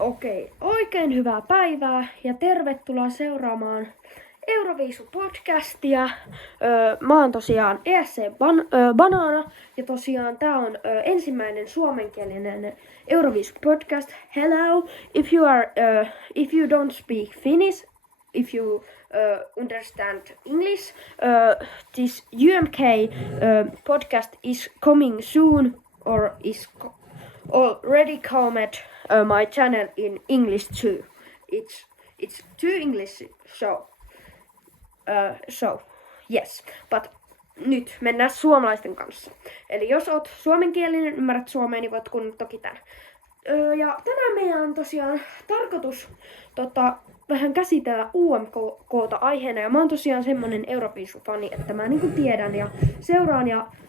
Okei, oikein hyvää päivää ja tervetuloa seuraamaan Euroviisu-podcastia. Mä oon tosiaan ESC Banana ja tosiaan tää on ensimmäinen suomenkielinen Euroviisu-podcast. Hello, if you don't speak Finnish, if you understand English, this UMK podcast is coming soon or is already comment my channel in English too. It's two English show. So yes, but nyt mennään suomalaisten kanssa. Eli jos oot suomenkielinen, ymmärrät suomea, niin voit kuunnella toki tän. Ja tänään meidän on tosiaan tarkoitus vähän käsitellä UMK:ta aiheena. Ja mä oon tosiaan semmonen Euroviisu-fani, että mä niinku tiedän ja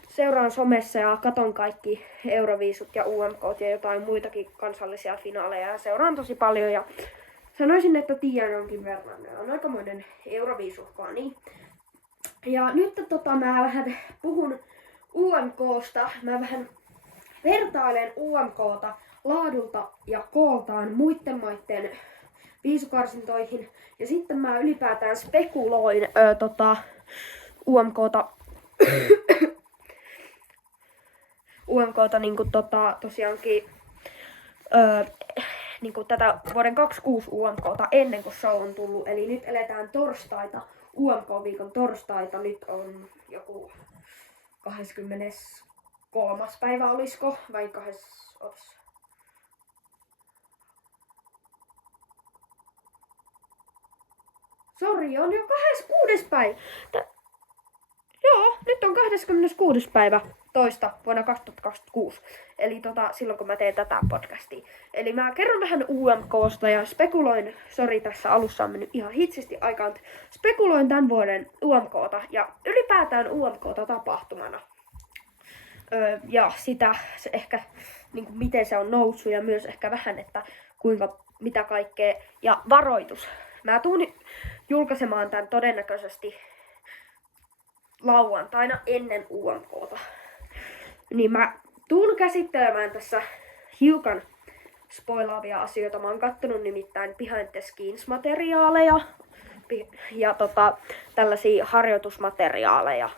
seuraan somessa ja katon kaikki Euroviisut ja UMK:t ja jotain muitakin kansallisia finaaleja. Ja seuraan tosi paljon ja sanoisin, että tiedän jonkin verran. Ja on aikamoinen Euroviisu-fani. Ja nyt mä vähän puhun UMK:sta. Mä vähän vertailen UMK:ta laadulta ja kooltaan muiden maiden viisukarsintoihin. Ja sitten mä ylipäätään spekuloin UMK:ta niinku tosiaankin niinku tätä vuoden 26 UMK:ta ennen kuin show on tullut. Eli nyt eletään torstaita, UMK-viikon torstaita. Nyt on joku 23. päivä olisiko, vai Sori, on jo 26. päivä. Joo, nyt on 26. päivä toista vuonna 2026. Eli silloin kun mä teen tätä podcastia. Eli mä kerron vähän UMK:sta ja spekuloin, sori tässä alussa on mennyt ihan hitsisti aikaan, spekuloin tämän vuoden UMK:ta ja ylipäätään UMK:ta tapahtumana. Ja sitä se ehkä, niin kuin miten se on noussut ja myös ehkä vähän, että mitä kaikkea. Ja varoitus. Mä tuun julkaisemaan tämän todennäköisesti lauantaina ennen UMK:ta. Niin mä tuun käsittelemään tässä hiukan spoilaavia asioita. Mä oon kattonut nimittäin behind the scenes -materiaaleja ja tällaisia harjoitusmateriaaleja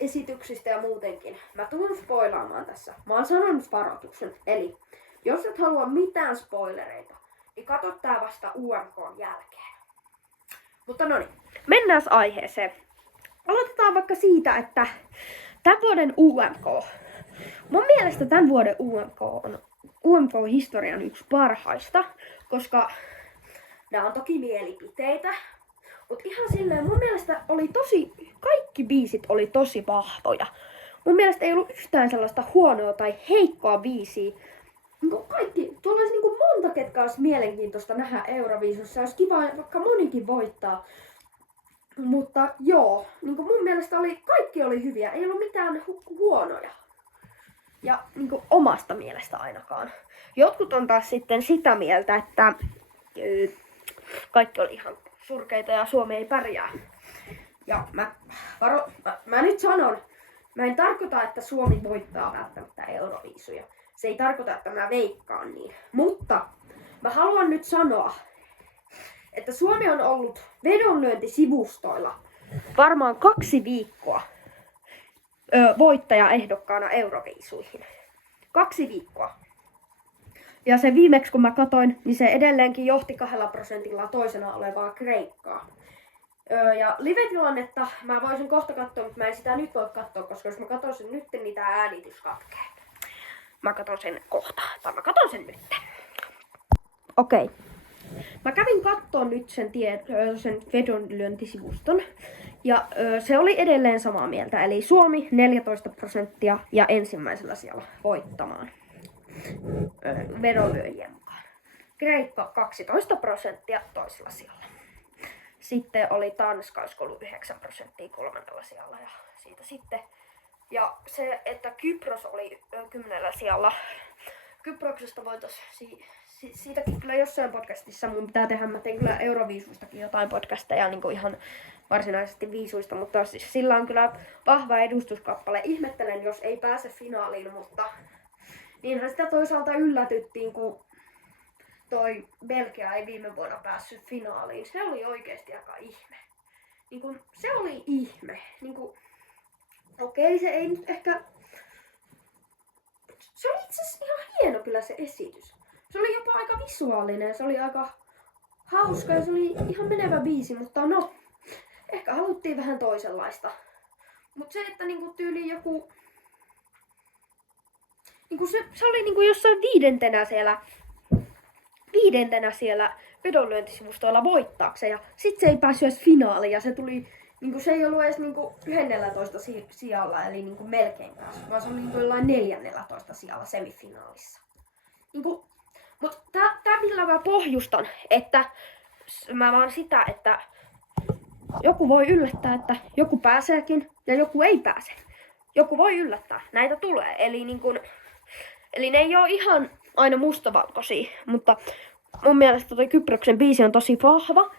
esityksistä ja muutenkin. Mä tuun spoilaamaan tässä. Mä oon sanonut varoituksen. Eli jos et halua mitään spoilereita, niin katso tää vasta UMK:n jälkeen. Mutta no niin, mennään aiheeseen. Aloitetaan vaikka siitä, että tämän vuoden UMK. Mun mielestä tämän vuoden UMK on UMK-historian yksi parhaista, koska nämä on toki mielipiteitä. Mutta ihan silleen mun mielestä kaikki biisit oli tosi vahvoja. Mun mielestä ei ollut yhtään sellaista huonoa tai heikkoa biisiä. Tuolla olisi niin monta, ketkä olisi mielenkiintoista nähdä Euroviisussa. Olisi kiva, vaikka monikin voittaa. Mutta joo, niin mun mielestä kaikki oli hyviä. Ei ollut mitään huonoja. Ja niin omasta mielestä ainakaan. Jotkut on taas sitten sitä mieltä, että kaikki oli ihan surkeita ja Suomi ei pärjää. Ja mä nyt sanon, mä en tarkoita, että Suomi voittaa välttämättä Euroviisuja. Se ei tarkoita, että mä veikkaan niin. Mutta mä haluan nyt sanoa, että Suomi on ollut vedonlyöntisivustoilla varmaan 2 viikkoa voittajaehdokkaana Euroviisuihin. 2 viikkoa. Ja se viimeksi kun mä katoin, niin se edelleenkin johti 2% toisena olevaa Kreikkaa. Ja live-tilannetta mä voisin kohta katsoa, mutta mä en sitä nyt voi katsoa, koska jos mä katson sen nyt, niin tää äänitys katkee. Mä katon sen kohta, tai mä katon sen nyt. Okei. Mä kävin kattoon nyt sen vedonlyöntisivuston. Ja se oli edelleen samaa mieltä. Eli Suomi 14% ja ensimmäisellä siellä voittamaan vedonlyöjien mukaan. Kreikka 12% toisella sijalla. Sitten oli Tanska, olisiko ollut 9% 3. sijalla ja siitä sitten. Ja se, että Kypros oli 10. sijalla. Kyproksesta voitaisiin siitäkin kyllä jossain podcastissa mun pitää tehdä. Mä tein kyllä Euroviisuistakin jotain podcasteja niin kuin ihan varsinaisesti viisuista, mutta siis sillä on kyllä vahva edustuskappale. Ihmettelen, jos ei pääse finaaliin, mutta niinhän sitä toisaalta yllätyttiin, kun toi Belgia ei viime vuonna päässyt finaaliin. Se oli oikeesti aika ihme. Niinku, se oli ihme. Niinku, okei, se ei nyt ehkä... Se oli itse asiassa ihan hieno kyllä se esitys. Se oli jopa aika visuaalinen, se oli aika hauska ja se oli ihan menevä biisi, mutta no, ehkä haluttiin vähän toisenlaista. Mut se, että niinku tyyli joku... Niinku se oli niinku jossain viidentenä siellä vedonlyöntisivustoilla voittaakseen ja sit se ei päässyt edes finaaliin ja se tuli... Niinku se ei ollut edes niinku 11 sijalla, eli niinku melkein päässyt, vaan se oli niinku jollain 14 sijalla semifinaalissa. Niinku, mut tää millä mä pohjustan, että mä vaan sitä, että joku voi yllättää, että joku pääseekin ja joku ei pääse. Joku voi yllättää, näitä tulee, eli ne ei oo ihan aina mustavalkoisia, mutta mun mielestä toi Kyproksen biisi on tosi vahva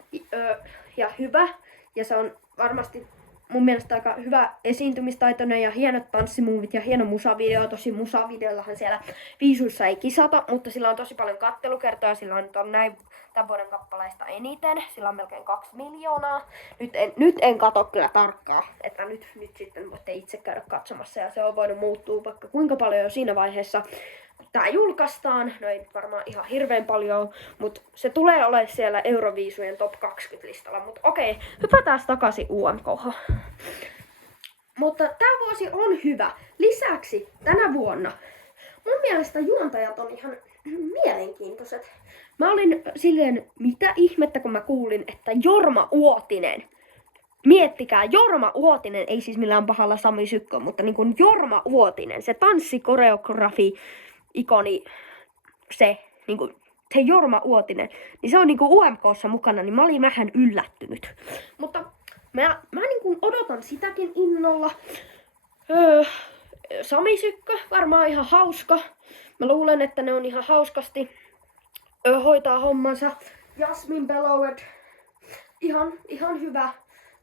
ja hyvä ja se on varmasti mun mielestä aika hyvä esiintymistaitoinen ja hienot tanssimuuvit ja hieno musavideo. Tosi musavideollahan siellä viisuissa ei kisata, mutta sillä on tosi paljon kattelukertoja. Sillä on näin tämän vuoden kappaleista eniten. Sillä on melkein 2 miljoonaa. Nyt en katso kyllä tarkkaa, että nyt sitten voitte itse käydä katsomassa. Ja se on voinut muuttua vaikka kuinka paljon jo siinä vaiheessa, kun tää julkaistaan. No ei varmaan ihan hirveän paljon, mutta se tulee olemaan siellä Euroviisujen top 20 listalla. Mutta okei, hypätään takaisin UMK:han. Mutta tämä vuosi on hyvä. Lisäksi tänä vuonna mun mielestä juontajat on ihan mielenkiintoiset. Mä olin silleen, mitä ihmettä kun mä kuulin, että Jorma Uotinen. Miettikää, Jorma Uotinen, ei siis millään pahalla Sami Sykkö, mutta niin kuin Jorma Uotinen, se tanssikoreografi, ikoni, se Jorma Uotinen, niin se on niinku UMK:ssa mukana, niin mä olin vähän yllättynyt. Mutta mä niinku odotan sitäkin innolla. Sami Sykkö, varmaan ihan hauska. Mä luulen, että ne on ihan hauskasti hoitaa hommansa. Jasmine Bellowed, ihan hyvä.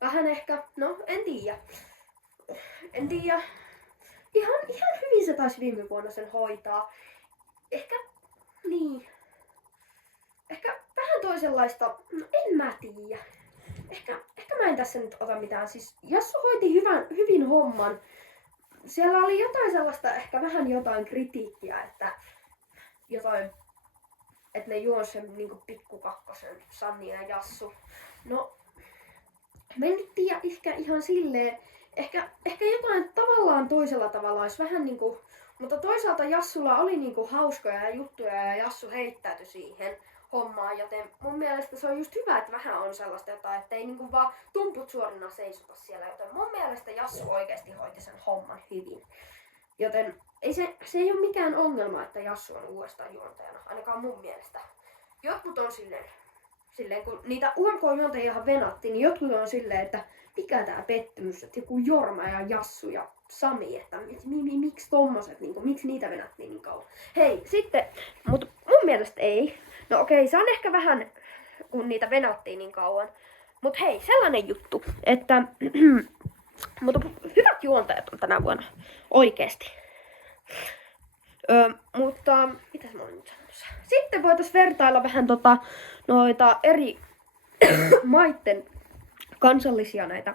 Vähän ehkä, no en tiedä. Ihan hyvin se taisi viime vuonna sen hoitaa. Ehkä vähän toisenlaista, no en mä tiedä. Ehkä mä en tässä nyt ota mitään. Siis Jassu hoiti hyvin homman. Siellä oli jotain sellaista, ehkä vähän jotain kritiikkiä, että ne juonsi sen niinku pikkukakkosen, Sanni ja Jassu. No, mä en nyt tiedä ehkä ihan silleen, ehkä jotain tavallaan toisella tavalla olisi vähän niinku, mutta toisaalta Jassulla oli niinku hauskoja juttuja ja Jassu heittäytyi siihen hommaan, joten mun mielestä se on just hyvä, että vähän on sellaista jotain, ettei niinku vaan tumput suorina seisota siellä, joten mun mielestä Jassu oikeasti hoiti sen homman hyvin. Joten se ei ole mikään ongelma, että Jassu on uudestaan juontajana, ainakaan mun mielestä. Jotkut on silleen kun niitä UMK-juontajia venattiin, niin jotkut on silleen, että mikä tää pettymys, että joku Jorma ja Jassu ja Sami, että miksi tommoset, niin miksi niitä venattiin niin kauan. Hei, sitten, mutta mun mielestä ei. No okei, se on ehkä vähän, kun niitä venattiin niin kauan. Mut hei, sellainen juttu, että mutta hyvät juontajat on tänä vuonna, oikeesti. Mutta, mitäs mä olin nyt sanomassa? Sitten voitais vertailla vähän noita eri maitten kansallisia näitä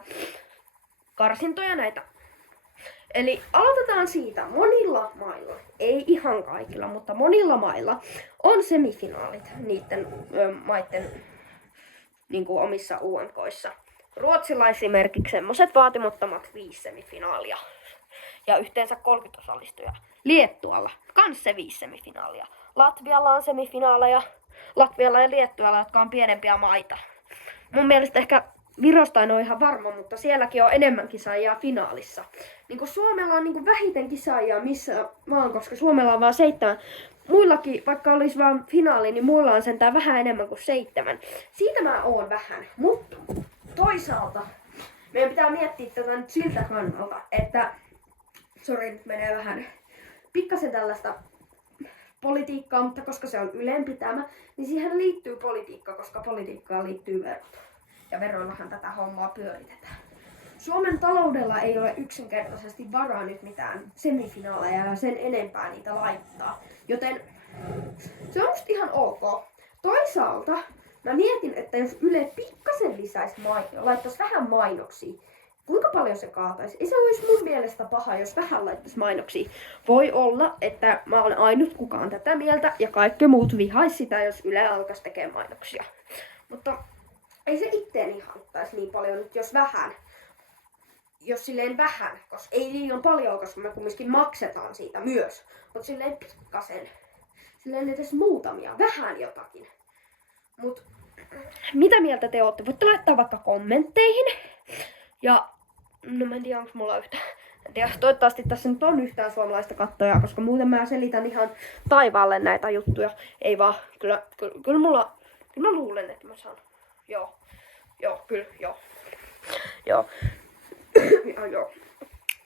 karsintoja näitä. Eli aloitetaan siitä, monilla mailla, ei ihan kaikilla, mutta monilla mailla on semifinaalit niiden maitten niinku omissa UMKissa. Ruotsilla esimerkiksi semmoset vaatimattomat 5 semifinaalia ja yhteensä 30 osallistujaa. Liettualla kans se 5 semifinaalia. Latvialla on semifinaaleja, Latvialla ja Liettualla, jotka on pienempiä maita. Mun mielestä ehkä Virosta en ole ihan varma, mutta sielläkin on enemmän kisaajia finaalissa. Niin Suomella on niin vähiten kisaajia missä vaan, koska Suomella on vaan 7. Muillakin, vaikka olisi vaan finaali, niin muilla on sentään vähän enemmän kuin 7. Siitä mä oon vähän, mutta toisaalta meidän pitää miettiä tätä nyt siltä kannalta, että nyt menee vähän pikkasen tällaista politiikkaa, mutta koska se on ylenpitämä, niin siihen liittyy politiikka, koska politiikkaan liittyy verot. Ja veroillahan tätä hommaa pyöritetään. Suomen taloudella ei ole yksinkertaisesti varaa nyt mitään semifinaaleja ja sen enempää niitä laittaa. Joten se on musta ihan ok. toisaalta mä mietin, että jos Yle pikkasen lisäisi laittaisi vähän mainoksia, kuinka paljon se kaataisi? Ei se olisi mun mielestä paha, jos vähän laittaisi mainoksia. Voi olla, että mä olen ainut kukaan tätä mieltä ja kaikki muut vihaisi sitä, jos Yle alkaisi tekemään mainoksia. Mutta ei se itteeni haittaisi niin paljon nyt, jos vähän. Jos silleen vähän, koska ei liian paljon, koska me kumminkin maksetaan siitä myös. Mutta silleen pikkasen. Silleen edes muutamia, vähän jotakin. Mut mitä mieltä te ootte? Voitte laittaa vaikka kommentteihin. Ja no mä en tiedä, onko mulla yhtään. En tiedä, toivottavasti tässä nyt on yhtään suomalaista kattojaa, koska muuten mä selitän ihan taivaalle näitä juttuja. Ei vaan, kyllä mä luulen, että mä saan. Joo, kyllä. Joo.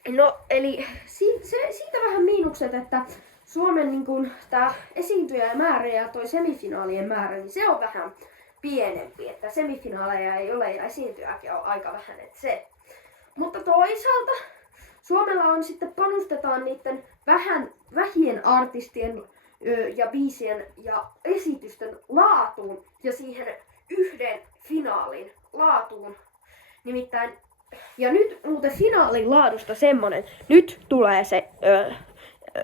No, eli siitä vähän miinukset, että Suomen niin kun, tää esiintyjämäärä ja toi semifinaalien määrä, niin se on vähän pienempi, että semifinaaleja ei ole ja esiintyjäkin on aika vähän, että se. Mutta toisaalta Suomella on sitten panostetaan niiden vähien artistien ja biisien ja esitysten laatuun ja siihen yhden finaalin laatuun. Nimittäin, ja nyt muuten finaalin laadusta semmonen, nyt tulee se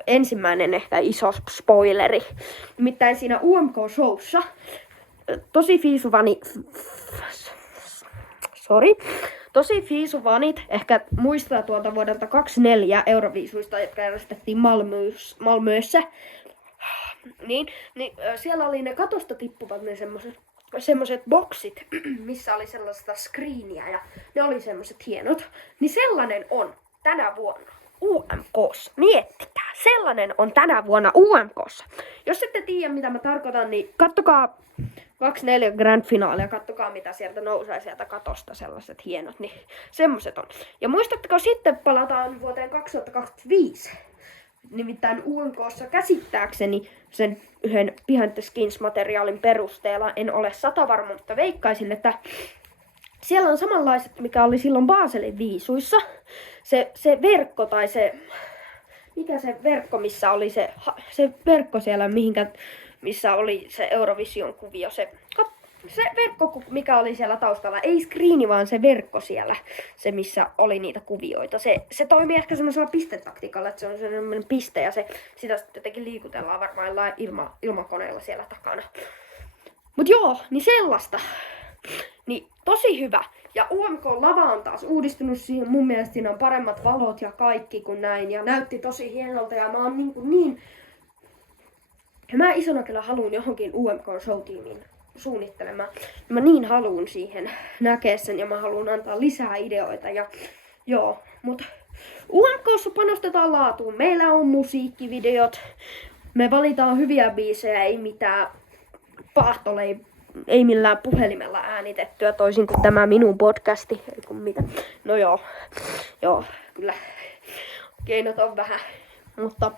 ensimmäinen ehkä iso spoileri. Nimittäin siinä UMK-showssa tosi fiisuvanit ehkä muistaa tuolta vuodelta 24 Euroviisuista, jotka järjestettiin Malmössä. Niin siellä oli ne katosta tippuvat ne semmoset boksit, missä oli sellaista screeniä ja ne oli semmoset hienot. Niin sellainen on tänä vuonna UMK:ssa. Miettikää, sellainen on tänä vuonna UMK:ssa. Jos ette tiedä mitä mä tarkoitan, niin kattokaa 24 Grand Finaalia, kattokaa mitä sieltä nousee sieltä katosta, sellaiset hienot, niin semmoset on. Ja muistatteko sitten palataan vuoteen 2025. Nimittäin UMK:ssa käsittääkseni sen yhden Behind the Skins-materiaalin perusteella, en ole 100% varma, mutta veikkaisin, että siellä on samanlaiset, mikä oli silloin Baselin viisuissa. Se verkko tai se, mikä se verkko, missä oli se verkko siellä, missä oli se Eurovision kuvio, se verkko, mikä oli siellä taustalla, ei screeni, vaan se verkko siellä, se missä oli niitä kuvioita. Se toimii ehkä semmoisella pistetaktiikalla, että se on semmoinen piste ja sitä sitten jotenkin liikutellaan varmaan ilmakoneella siellä takana. Mut joo, niin sellaista. Niin tosi hyvä. Ja UMK-lava on taas uudistunut siihen. Mun mielestä siinä on paremmat valot ja kaikki kuin näin. Ja näytti tosi hienolta ja mä oon niin... Ja mä isona kyllä haluun johonkin UMK-showtiimiin suunnittelemaan. Mä niin haluun siihen näkee sen ja mä haluun antaa lisää ideoita. Ja joo, mut UMK:ssa panostetaan laatuun. Meillä on musiikkivideot. Me valitaan hyviä biisejä, ei mitään ei millään puhelimella äänitettyä, toisin kuin tämä minun podcasti. Ei kun mitä. No joo, kyllä keinot on vähän. Mutta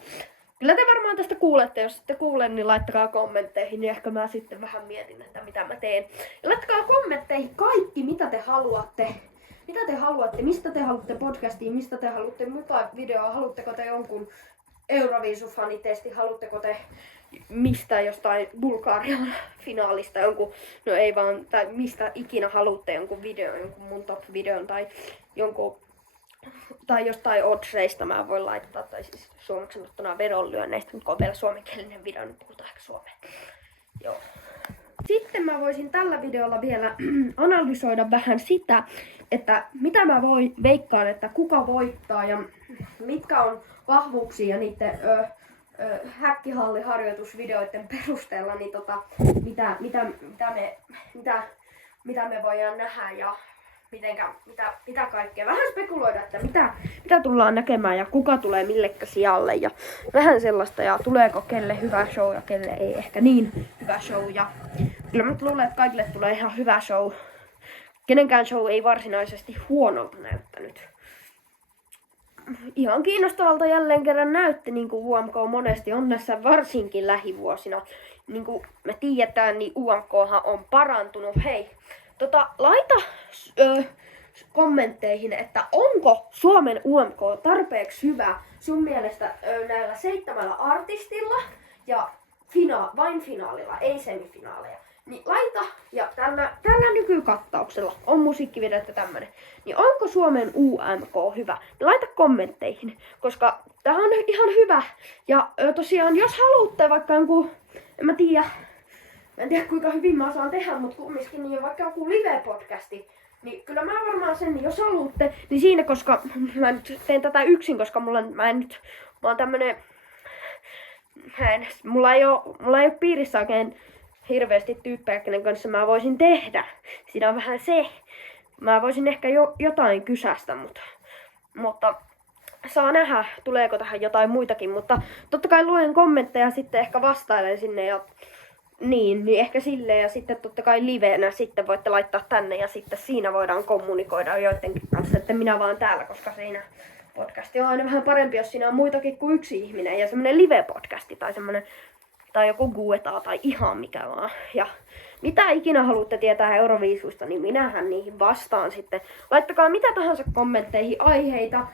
kyllä te varmaan tästä kuulette. Jos ette kuule, niin laittakaa kommentteihin, niin ehkä mä sitten vähän mietin, että mitä mä teen. Ja laittakaa kommentteihin kaikki, mitä te haluatte. Mitä te haluatte, mistä te haluatte podcastiin, mistä te haluatte mukaan videoa, haluatteko te jonkun Euroviisu-fanitesti, haluatteko te mistä jostain Bulgarian finaalista jonkun, no ei vaan, tai mistä ikinä haluatte jonkun videon, jonkun mun top-videon tai jostain oddsreista mä voin laittaa, tai siis suomeksi sanottuna vedonlyönneistä, mutta kun on vielä suomenkielinen video, niin puhutaan ehkä suomea. Joo. Sitten mä voisin tällä videolla vielä analysoida vähän sitä, että mitä mä veikkaan, että kuka voittaa ja mitkä on vahvuuksia niiden häkkihalliharjoitusvideoiden perusteella, niin mitä me voidaan nähdä ja mitä kaikkea. Vähän spekuloida, että mitä tullaan näkemään ja kuka tulee millekä sijalle ja vähän sellaista ja tuleeko kelle hyvä show ja kelle ei ehkä niin hyvä show. Ja kyllä mä luulen, että kaikille tulee ihan hyvä show. Kenenkään show ei varsinaisesti huonolta näyttänyt. Ihan kiinnostavalta jälleen kerran näytti, niin kuin UMK monesti on näissä varsinkin lähivuosina. Niin kuin me tiedetään, niin UMKhan on parantunut. Hei, laita kommentteihin, että onko Suomen UMK tarpeeksi hyvä sun mielestä näillä 7 artistilla ja vain finaalilla, ei semifinaaleja. Niin laita, ja tällä nykykattauksella on musiikkivideot ja tämmönen, niin onko Suomen UMK hyvä? Niin laita kommentteihin, koska tää on ihan hyvä. Ja tosiaan, jos haluatte vaikka jonkun, en tiedä kuinka hyvin mä osaan tehdä, mutta kumminkin niin vaikka joku live-podcasti, niin kyllä mä varmaan sen, jos haluatte, niin siinä, koska mä nyt teen tätä yksin, koska mä oon tämmönen, mulla ei oo piirissä oikein hirveästi tyyppejä, kenen kanssa mä voisin tehdä. Siinä on vähän se. Mä voisin ehkä jotain kysästä, mutta saa nähdä, tuleeko tähän jotain muitakin. Mutta totta kai luen kommentteja, sitten ehkä vastailen sinne ja niin ehkä silleen. Ja sitten totta kai liveenä sitten voitte laittaa tänne ja sitten siinä voidaan kommunikoida joidenkin kanssa, että minä vaan täällä, koska siinä podcasti on aina vähän parempi, jos siinä on muitakin kuin yksi ihminen ja semmonen live-podcasti tai semmonen tai joku Guetta tai ihan mikä vaan. Ja mitä ikinä haluatte tietää Euroviisuista, niin minähän niihin vastaan sitten. Laittakaa mitä tahansa kommentteihin aiheita.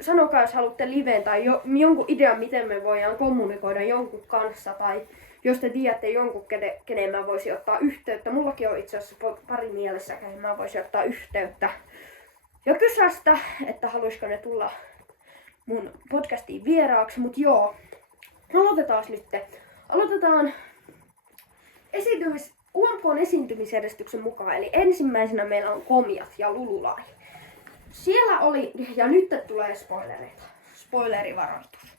Sanokaa, jos haluatte liveen tai jonkun idean, miten me voidaan kommunikoida jonkun kanssa. Tai jos te tiedätte jonkun, kenen mä voisin ottaa yhteyttä. Mullakin on itse asiassa pari mielessä, kenen mä voisin ottaa yhteyttä. Ja kysästä, että haluaisiko ne tulla mun podcastiin vieraaksi. Mut joo, aloitetaan nyt. Aloitetaan UMK:n esiintymisjärjestyksen mukaan, eli ensimmäisenä meillä on Komiat ja Lululai. Siellä oli, ja nyt tulee spoilereita, spoilerivaroitus.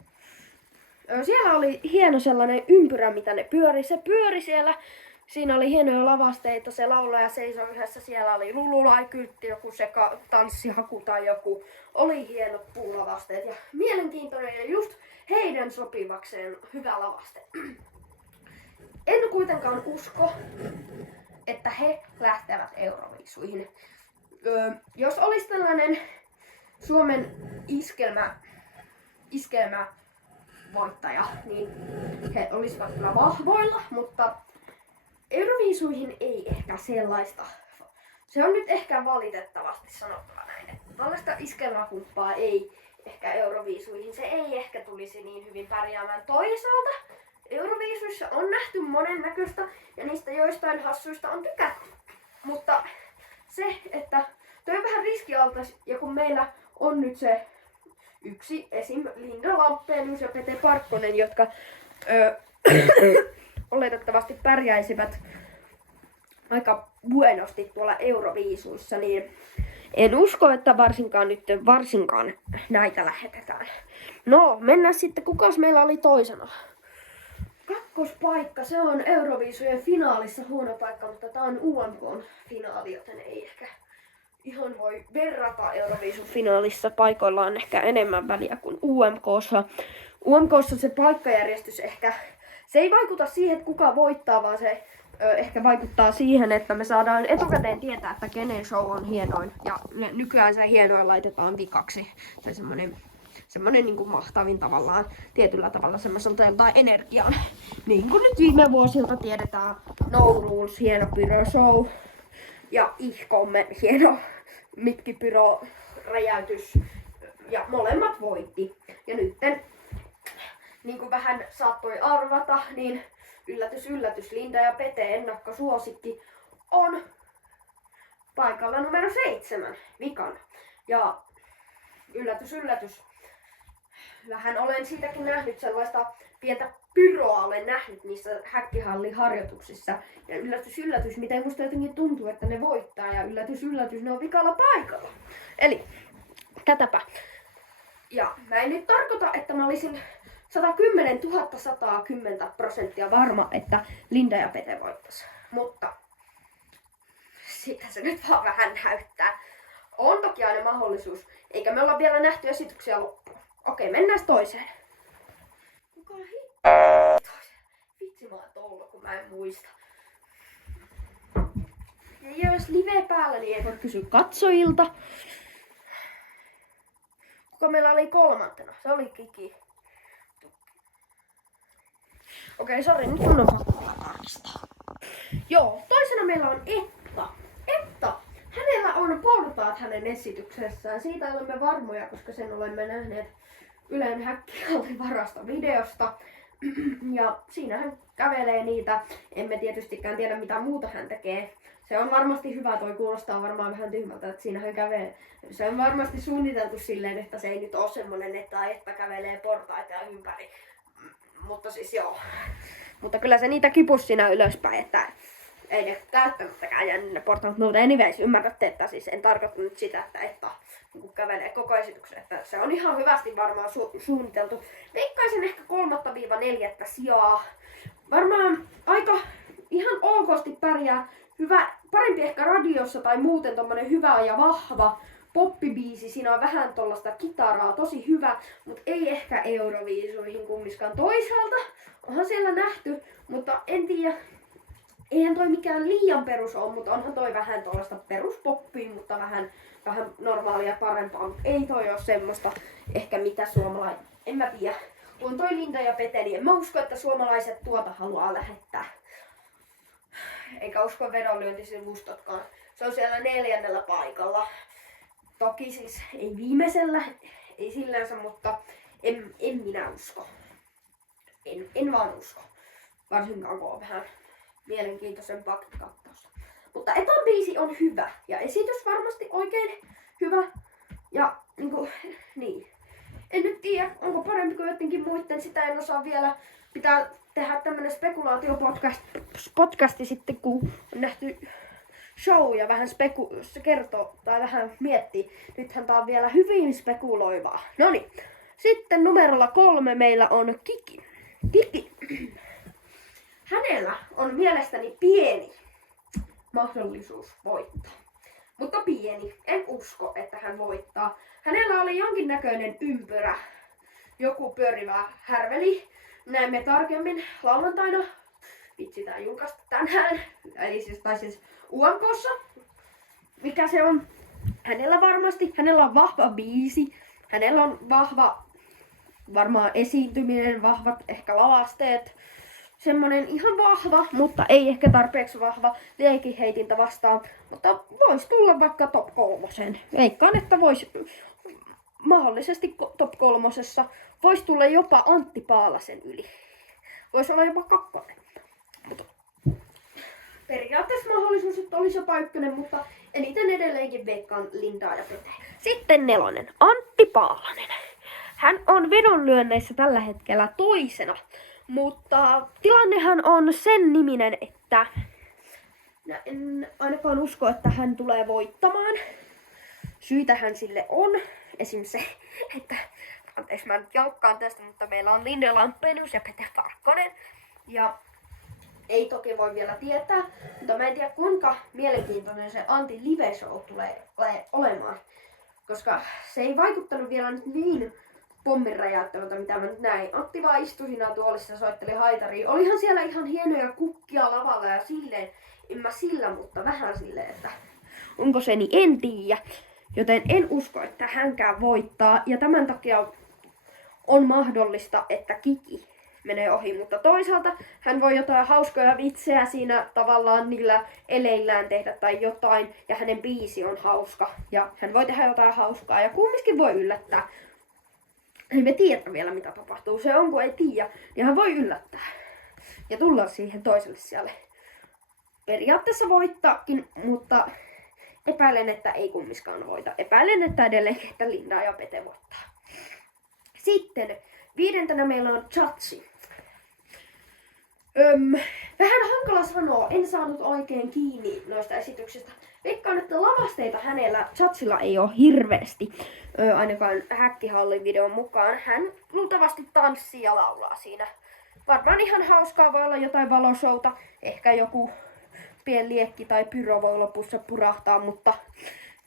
Siellä oli hieno sellainen ympyrä, mitä ne pyöri. Se pyöri siellä, siinä oli hienoja lavasteita, se laulaja seisoi yhdessä, siellä oli Lululai-kyltti, joku tanssihaku tai joku. Oli hienot puulavasteet ja mielenkiintoinen ja just heidän sopivakseen hyvä lavaste. En kuitenkaan usko, että he lähtevät Euroviisuihin. Jos olisi tällainen Suomen iskelmä voittaja, niin he olisivat kyllä vahvoilla, mutta Euroviisuihin ei ehkä sellaista. Se on nyt ehkä valitettavasti sanottava näin, että tällaista iskelmäkumppaa ei ehkä Euroviisuihin. Se ei ehkä tulisi niin hyvin pärjäämään. Toisaalta Euroviisuissa on nähty monennäköistä ja niistä joistain hassuista on tykätty. Mutta se, että toi on vähän riskialtais ja kun meillä on nyt se yksi esim. Linda Lampenius ja Pete Parkkonen, jotka oletettavasti pärjäisivät aika buenosti tuolla Euroviisuissa, niin en usko, että varsinkaan näitä lähetetään. No, mennään sitten, kukas meillä oli toisena? Kakkospaikka, se on Euroviisujen finaalissa huono paikka, mutta tää on UMK:n finaali, joten ei ehkä ihan voi verrata Euroviisun finaalissa. Paikoilla on ehkä enemmän väliä kuin UMK:ssa. UMK:ssa se paikkajärjestys ehkä, se ei vaikuta siihen, että kuka voittaa, vaan se ehkä vaikuttaa siihen, että me saadaan etukäteen tietää, että kenen show on hienoin. Ja nykyään se hienoin laitetaan vikaksi. Se semmonen niin kuin mahtavin tavallaan, tietyllä tavalla semmoiselta jotain energiaa. Niin kuin nyt viime vuosilta tiedetään, No Rules, hieno pyro-show. Ja Ihkomme, hieno mikkipyro-räjäytys. Ja molemmat voitti. Ja nytten, niin kuin vähän saattoi arvata, niin yllätys, Linda ja Pete ennakkosuosikki on paikalla numero 7 vikana. Ja yllätys, vähän olen siitäkin nähnyt sellaista pientä pyroa, olen nähnyt niissä häkkihalliharjoituksissa. Ja yllätys, miten musta jotenkin tuntuu, että ne voittaa. Ja yllätys, ne on vikalla paikalla. Eli tätäpä. Ja mä en nyt tarkoita, että mä olisin 110 110% varma, että Linda ja Pete voittaisi. Mutta sitä se nyt vaan vähän näyttää. On toki aina mahdollisuus, eikä me olla vielä nähty esityksiä loppuun. Okei, mennään toiseen. Kuka vitsi mä oon tolla, kun mä en muista. Ja jos live päällä, niin ei voi kysyä katsojilta. Kuka meillä oli kolmantena? Se oli Kiki. Okei, sori, nyt mun on pakko tarkistaa. Joo, toisena meillä on Etta. Hänellä on portaat hänen esityksessään. Siitä olemme varmoja, koska sen olemme nähneet Ylen häkkihallin varastovideosta. Ja siinä hän kävelee niitä. Emme tietystikään tiedä mitä muuta hän tekee. Se on varmasti hyvä, toi kuulostaa varmaan vähän tyhmältä, että siinä hän kävelee. Se on varmasti suunniteltu silleen, että se ei nyt ole semmonen, että kävelee portaita ympäri. Mutta siis joo. Mutta kyllä se niitä kipus siinä ylöspäin, että ei ne käyttämättäkään jäänyt ne portaat. Mutta anyways, ymmärrätte, että siis en tarkoita nyt sitä, että niin kävelee koko esityksen. Että se on ihan hyvästi varmaan suunniteltu. Veikkaisin ehkä 3-4 sijaa. Varmaan aika ihan okosti pärjää. Hyvä, parempi ehkä radiossa tai muuten tommonen hyvä ja vahva poppibiisi. Siinä on vähän tollaista kitaraa, tosi hyvä, mutta ei ehkä Euroviisuihin kummiskaan. Toisaalta onhan siellä nähty, mutta en tiedä. Eihän toi mikään liian perus ole, mutta onhan toi vähän tuollaista peruspoppia, mutta vähän normaalia parempaa. Mutta ei toi ole semmoista ehkä mitä suomalaiset, en mä tiedä. Kun toi Linda ja Peteli, en mä usko, että suomalaiset tuota haluaa lähettää. Eikä usko vedonlyöntisivustotkaan. Se on siellä 4. paikalla. Toki siis ei viimeisellä, ei sillänsä, mutta en minä usko. En vaan usko. Varsinkaan kun on vähän mielenkiintoisempaa kattausta. Mutta ekan biisi on hyvä ja esitys varmasti oikein hyvä. Ja niin. En nyt tiedä, onko parempi kuin jotenkin muiden, sitä en osaa vielä. Pitää tehdä tämmönen spekulaatiopodcasti sitten, kun on nähty show ja vähän kertoo tai vähän miettii. Nythän tää on vielä hyvin spekuloivaa. Noniin. Sitten numerolla 3 meillä on Kiki. Kiki. Hänellä on mielestäni pieni mahdollisuus voittaa. Mutta pieni. En usko, että hän voittaa. Hänellä oli jonkinnäköinen ympyrä. Joku pyörivä härveli. Näemme tarkemmin lauantaina. Vitsi, tää julkaista tänään. Eli siis UMK:ssa. Mikä se on? Hänellä on vahva biisi. Hänellä on vahva varmaan esiintyminen, vahvat ehkä lavasteet. Semmonen ihan vahva, mutta ei ehkä tarpeeksi vahva liekiheitintä vastaan. Mutta voisi tulla vaikka top 3. Veikkaan, että voisi mahdollisesti top 3. Voisi tulla jopa Antti Paalasen yli. Voisi olla jopa 2. Mutta periaatteessa mahdollisuus, että olisi jopa 1, mutta eniten edelleenkin veikkaan Lindaa ja Pete. Sitten 4. Antti Paalanen. Hän on vedonlyönneissä tällä hetkellä 2. Mutta tilannehan on sen niminen, että en ainakaan usko, että hän tulee voittamaan. Syitähän sille on. Esim. Se, että anteeksi mä nyt joukkaan tästä, mutta meillä on Linda Lampenius ja Pete Parkkonen. Ja ei toki voi vielä tietää, mutta mä en tiedä kuinka mielenkiintoinen se Antin live-show tulee olemaan. Koska se ei vaikuttanut vielä nyt niin pommin räjäyttävältä, mitä mä nyt näin. Antti vaan istui siinä tuolissa ja soitteli haitaria. Olihan siellä ihan hienoja kukkia lavalla ja silleen, en mä sillä, mutta vähän silleen, että onko se niin, en tiedä. Joten en usko, että hänkään voittaa. Ja tämän takia on mahdollista, että Kiki menee ohi. Mutta toisaalta hän voi jotain hauskoja vitsejä siinä tavallaan niillä eleillään tehdä tai jotain. Ja hänen biisi on hauska. Ja hän voi tehdä jotain hauskaa ja kumminkin voi yllättää. Ei me tiedä vielä mitä tapahtuu. Se on kun ei tiedä, niin hän voi yllättää. Ja tulla siihen toiselle sijalle. Periaatteessa voittaakin, mutta epäilen, että ei kummiskaan voita. Epäilen, että edelleenkin, että Linda ja Pete voittaa. Sitten 5. meillä on Chatsi. Vähän hankala sanoa, en saanut oikein kiinni noista esityksistä. Veikkaan, että lavasteita hänellä Chatsilla ei ole hirveästi, ainakaan Häkkihallin videon mukaan. Hän luultavasti tanssii ja laulaa siinä. Varmaan ihan hauskaa, voi olla jotain valoshowta, ehkä joku pieni liekki tai pyro voi lopussa purahtaa, mutta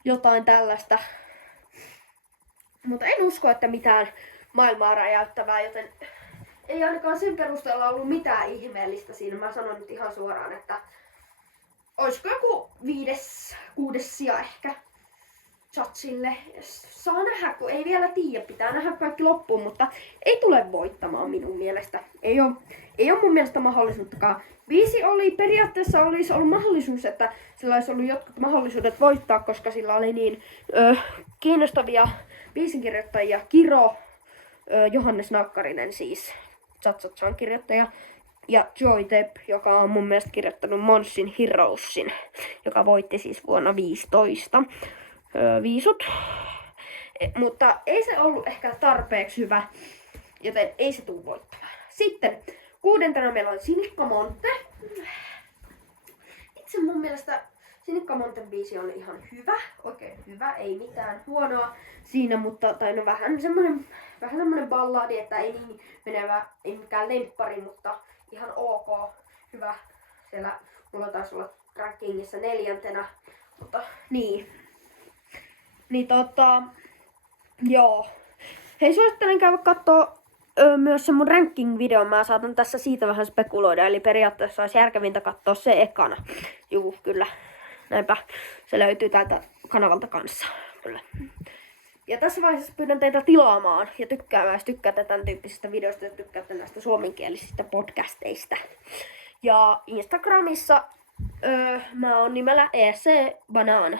jotain tällaista. Mutta en usko, että mitään maailmaa räjäyttävää, joten ei ainakaan sen perusteella ollut mitään ihmeellistä siinä. Mä sanon nyt ihan suoraan, että olisiko joku 5-6 sija ehkä Chatsille. Saa nähdä, kun ei vielä tiedä. Pitää nähdä kaikki loppuun, mutta ei tule voittamaan minun mielestä. Ei ole mun mielestä mahdollisuuttakaan. Biisi oli periaatteessa olisi ollut mahdollisuus, että sillä olisi ollut jotkut mahdollisuudet voittaa, koska sillä oli niin kiinnostavia biisinkirjoittajia. Kiro, Johannes Nakkarinen siis. Chatsatsan kirjoittaja. Ja Joy Depp, joka on mun mielestä kirjoittanut Monsin Heroesin, joka voitti siis vuonna 2015 viisut. Mutta ei se ollut ehkä tarpeeksi hyvä, joten ei se tule voittamaan. Sitten 6. meillä on Sinikka Monte. Itse mun mielestä Sinikka Monten biisi on ihan hyvä, oikein hyvä, ei mitään huonoa siinä, mutta tai no vähän semmonen balladi, että ei niin menevä, ei mikään lemppari, mutta ihan ok, hyvä. Siellä mulla taisi olla rankingissa 4, mutta niin. Joo. Hei, suosittelen käydä kattoo myös se mun ranking-video, mä saatan tässä siitä vähän spekuloida, eli periaatteessa olisi järkevintä katsoa se ekana. Juu, kyllä. Näinpä, se löytyy täältä kanavalta kanssa. Kyllä. Ja tässä vaiheessa pyydän teitä tilaamaan ja tykkäämään, jos tykkäätte tämän tyyppisistä videoista ja tykkäätte näistä suomenkielisistä podcasteista. Ja Instagramissa mä oon nimellä EC Banana.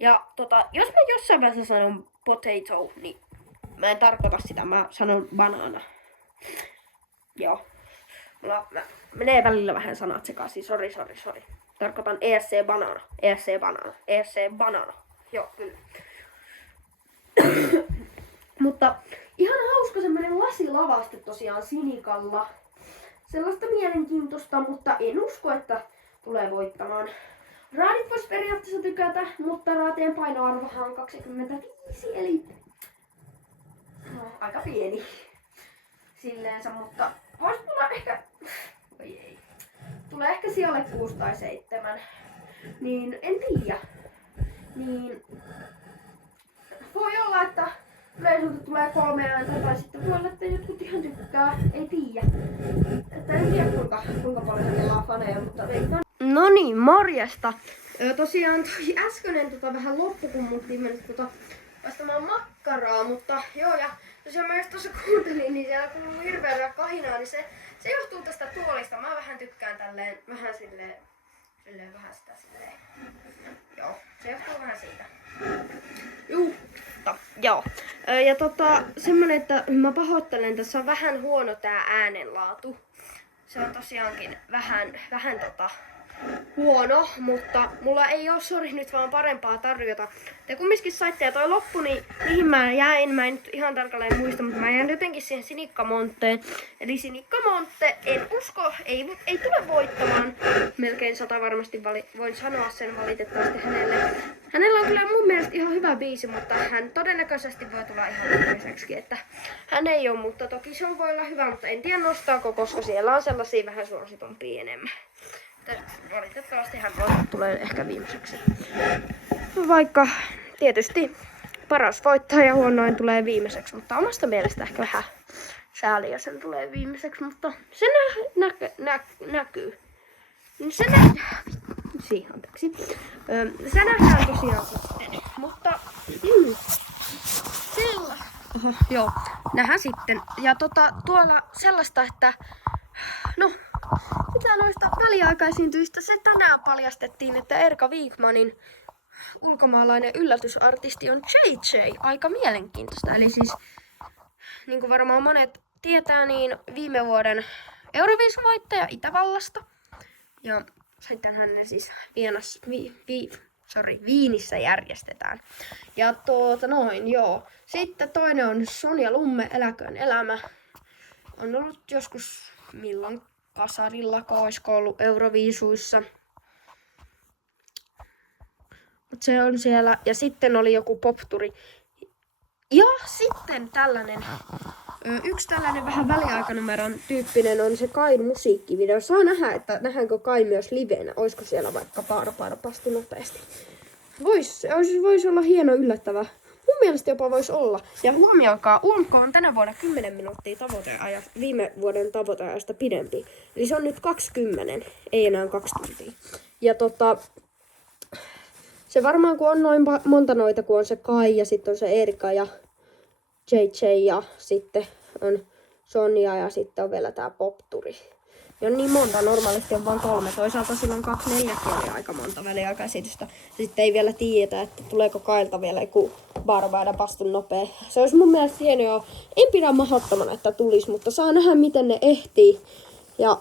Ja jos mä jossain vaiheessa sanon potato, niin mä en tarkoita sitä, mä sanon banana. Joo. Mulla menee välillä vähän sanat sekaisin, sori. Tarkoitan ESC banana, ESC banana. Joo, kyllä. Mutta ihan hauska semmonen lasilavaste tosiaan Sinikalla. Sellaista mielenkiintoista, mutta en usko, että tulee voittamaan. Raadit vois periaatteessa tykätä, mutta raatien painoarvohan on 25, eli aika pieni silleensä, mutta vois mulla ehkä, tulee ehkä sijalle 6 tai 7, niin en tiedä. Niin voi olla, että yleisöltä tulee 3 ääntä tai sitten voi olla, että jotkut ihan tykkää, ei tiedä. Että en tiedä kuinka paljon hänellä on faneja, mutta veikkaan. No niin, morjesta. Tosiaan toi äskeinen vähän loppu, kun mun piti mennä ostamaan makkaraa, mutta joo, ja tosiaan mä just tuossa kuuntelin, niin siellä kuuluu hirveän kahinaa, niin se johtuu tästä tuolista. Mä vähän tykkään tälleen, vähän silleen, joo, se johtuu vähän siitä. Joo. Ja semmonen, että mä pahoittelen, tässä on vähän huono tää äänenlaatu. Se on tosiaankin vähän huono, mutta mulla ei oo nyt vaan parempaa tarjota. Te kumminkin saitte ja toi loppu, niin mihin mä jäin, mä en nyt ihan tarkalleen muista, mutta mä jäin jotenkin siihen Sinikka Monteen. Eli Sinikka Monte, en usko, ei tule voittamaan. Melkein 100 varmasti voin sanoa sen valitettavasti hänelle. Hänellä on kyllä mun mielestä ihan hyvä biisi, mutta hän todennäköisesti voi tulla ihan viimeiseksikin, että hän ei oo, mutta toki se voi olla hyvä, mutta en tiedä nostaako, koska siellä on sellaisia vähän suositumpia enemmän. Valitettavasti hän tulee ehkä viimeiseksi. Vaikka tietysti paras voittaa ja huonoin tulee viimeiseksi, mutta omasta mielestä ehkä vähän sääliä sen tulee viimeiseksi, mutta se näkyy. Se se nähdään tosiaan sitten, mutta joo, nähdään sitten. Ja tuolla sellaista, että no, mitä noista väliaikaisiintyistä se tänään paljastettiin, että Erka Wigmanin ulkomaalainen yllätysartisti on JJ. Aika mielenkiintoista. Eli siis, niin kuin varmaan monet tietää, niin viime vuoden Euroviisuvoittaja Itävallasta. Ja sitten hänen siis Viinissä järjestetään. Ja joo. Sitten toinen on Sonja Lumme, Eläköön elämä. On ollut joskus milloin kasarilla, olisiko ollut Euroviisuissa. Mut se on siellä. Ja sitten oli joku popturi. Ja sitten tällainen, yksi tällainen vähän väliaikanumeron tyyppinen on se Kain musiikkivideo. Saa nähdä, että nähdäänkö Kai myös livenä. Olisiko siellä vaikka Paarapasti nopeasti. Voisi olla hieno yllättävä. Mun mielestä jopa voisi olla. Ja huomioikaa, UMK on tänä vuonna 10 minuuttia tavoiteajasta, viime vuoden tavoiteajasta pidempi. Eli se on nyt 20, ei enää 2 tuntia. Ja se varmaan kun on noin monta noita, kun on se Kai ja sitten on se Erika ja JJ ja sitten on Sonja ja sitten on vielä tää popturi. on niin monta, normaalisti on vain 3. Toisaalta silloin 2 4 aika monta väliaikaesitystä. Sitten ei vielä tiedetä, että tuleeko Kailta vielä joku Barbada Bastun nopea. Se olisi mun mielestä hienoa. En pidä mahdottomana, että tulisi, mutta saa nähdä miten ne ehtii. Ja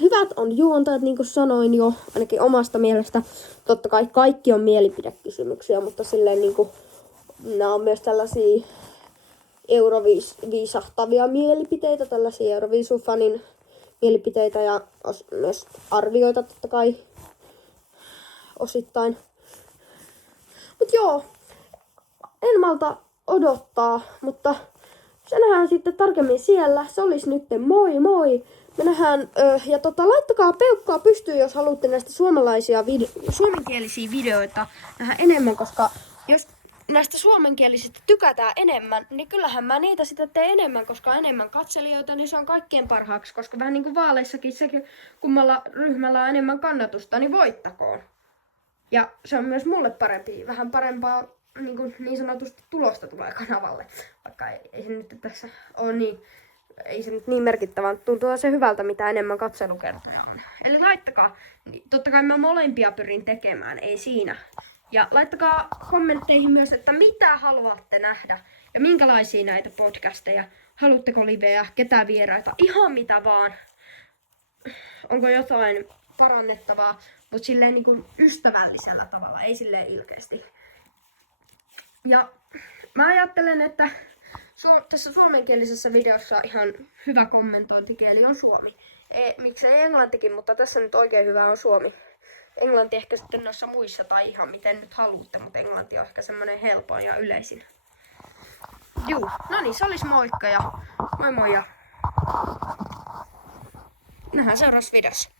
hyvät on juontajat, niin kuin sanoin jo, ainakin omasta mielestä. Totta kai kaikki on mielipidekysymyksiä, mutta silleen niinku, nämä on myös tällaisia euroviisahtavia mielipiteitä, tällaisia Euroviisufanin mielipiteitä ja myös arvioita totta kai osittain. Mut joo, en malta odottaa, mutta se nähdään sitten tarkemmin siellä. Se olisi nyt moi moi! Me nähdään, ja laittakaa peukkaa pystyyn, jos haluatte näistä suomenkielisiä videoita nähdä enemmän, koska jos näistä suomenkielisistä tykätään enemmän, niin kyllähän mä niitä sitten teen enemmän, koska enemmän katselijoita, niin se on kaikkien parhaaksi, koska vähän niin kuin vaaleissakin sekin kummalla ryhmällä on enemmän kannatusta, niin voittakoon. Ja se on myös mulle parempi, vähän parempaa niin sanotusti tulosta tulee kanavalle, vaikka ei se nyt tässä ole niin, ei se nyt niin merkittävää, tuntuu se hyvältä, mitä enemmän katselukertoja on. Eli laittakaa, totta kai mä molempia pyrin tekemään, ei siinä. Ja laittakaa kommentteihin myös, että mitä haluatte nähdä ja minkälaisia näitä podcasteja. Haluatteko liveä, ketään vieraita, ihan mitä vaan. Onko jotain parannettavaa, mutta silleen niin kuin ystävällisellä tavalla, ei silleen ilkeästi. Ja mä ajattelen, että tässä suomenkielisessä videossa ihan hyvä kommentointikieli on suomi. Miksei englantikin, mutta tässä nyt oikein hyvä on suomi. Englanti ehkä sitten noissa muissa tai ihan miten nyt haluatte, mutta englanti on ehkä semmonen helpoin ja yleisin. Juu, no niin, se olisi moikka ja moi moi ja nähdään seuraavassa videossa.